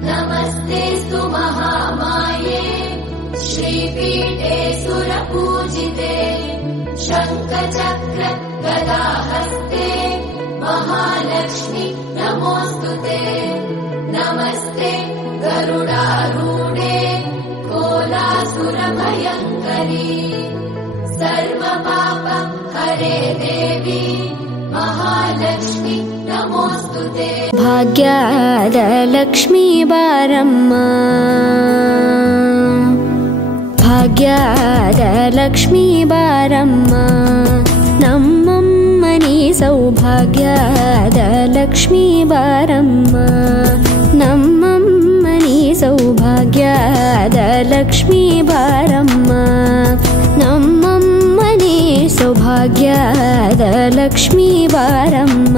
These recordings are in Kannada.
नमस्तेऽस्तु महामाये श्रीपीठे सुरपूजिते शङ्खचक्र गदाहस्ते महालक्ष्मी नमोऽस्तुते। नमस्ते गरुडारूढे कोलासुरभयङ्करी सर्वपाप हरे देवी महालक्ष्मी नमोऽस्तुते। भाग्याद लक्ष्मी बारम्म भाग्याद लक्ष्मी बारम्म नम्मनि सौभाग्याद लक्ष्मी बारम्म नम्मनि सौभाग्याद लक्ष्मी बारम्म नम्मनि सौभाग्याद लक्ष्मी बारम्म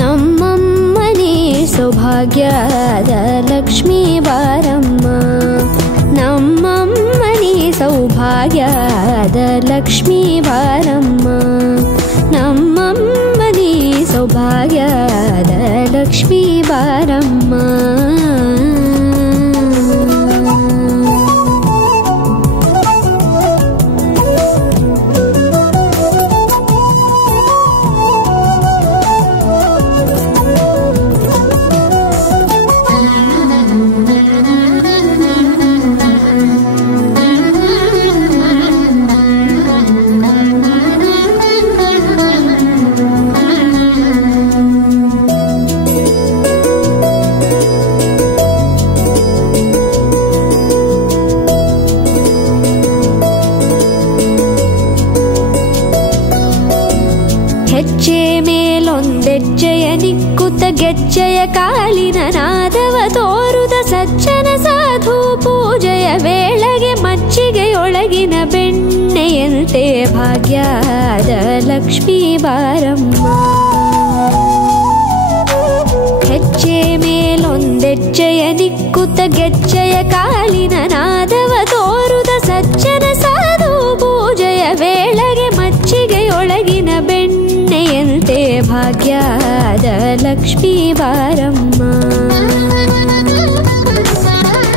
नम्मनि सौभाग्याद लक्ष्मी बारम्म नम्मनि सौभाग्याद लक्ष्मी बारम्म नम्मनि सौभाग्याद लक्ष्मी बारम्म। ಗೆಜ್ಜೆಯ ಕಾಲಿನ ನಾದವ ತೋರುದ ಸಜ್ಜನ ಸಾಧು ಪೂಜೆಯ ವೇಳೆಗೆ ಮಜ್ಜಿಗೆಯೊಳಗಿನ ಬೆಣ್ಣೆಯಂತೆ ಭಾಗ್ಯದ ಲಕ್ಷ್ಮೀ ಬಾರಮ್ಮ ಹೆಜ್ಜೆ ಮೇಲೊಂದೆಜ್ಜೆಯ ನಿಕ್ಕುತ್ತ ಗೆಜ್ಜೆಯ ಕಾಲಿನ ನಾದವ ತೋರುದ ಸಜ್ಜನ ಸಾಧು ಪೂಜೆಯ ವೇಳೆಗೆ ಮಜ್ಜಿಗೆಯೊಳಗಿನ ಬೆಣ್ಣೆಯಂತೆ ಭಾಗ್ಯದ ಲಕ್ಷ್ಮೀ ಬಾರಮ್ಮ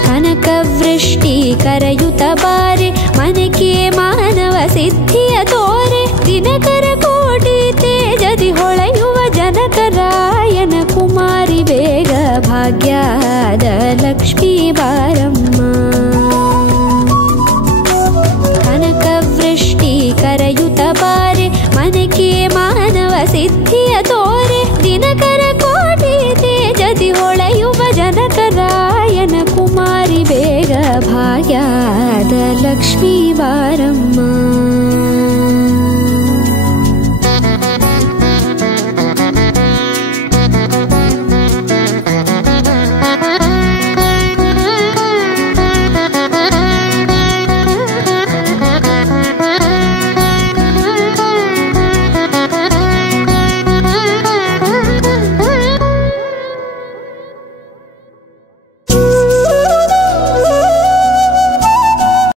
ಕನಕವೃಷ್ಟಿ ಕರೆಯುತ್ತ ಬಾರೆ ಮನಕೆ ಮಾನವ ಸಿದ್ಧಿಯ ತೋರೆ ದಿನಕರ ಕೋಟಿ ತೇಜದಿ ಹೊಳೆಯುವ ಜನಕರಾಯನ ಕುಮಾರಿ ಬೇಗ ಭಾಗ್ಯದ ಲಕ್ಷ್ಮೀ ಬಾರಮ್ಮ ಕನಕವೃಷ್ಟಿ ಕರೆಯುತ್ತ ಬಾರೆ ಮನಕೆ ಮಾನವ ಸಿದ್ಧಿಯ ತೋರೆ ದಿನಕರ ಕೋಟಿ ತೇಜದಿ ಹೊಳೆಯುವ ಜನಕರಾಯನ ಕುಮಾರಿ ಬೇಗ ಭಾಗ್ಯದ ಲಕ್ಷ್ಮೀ ಬಾರಮ್ಮ।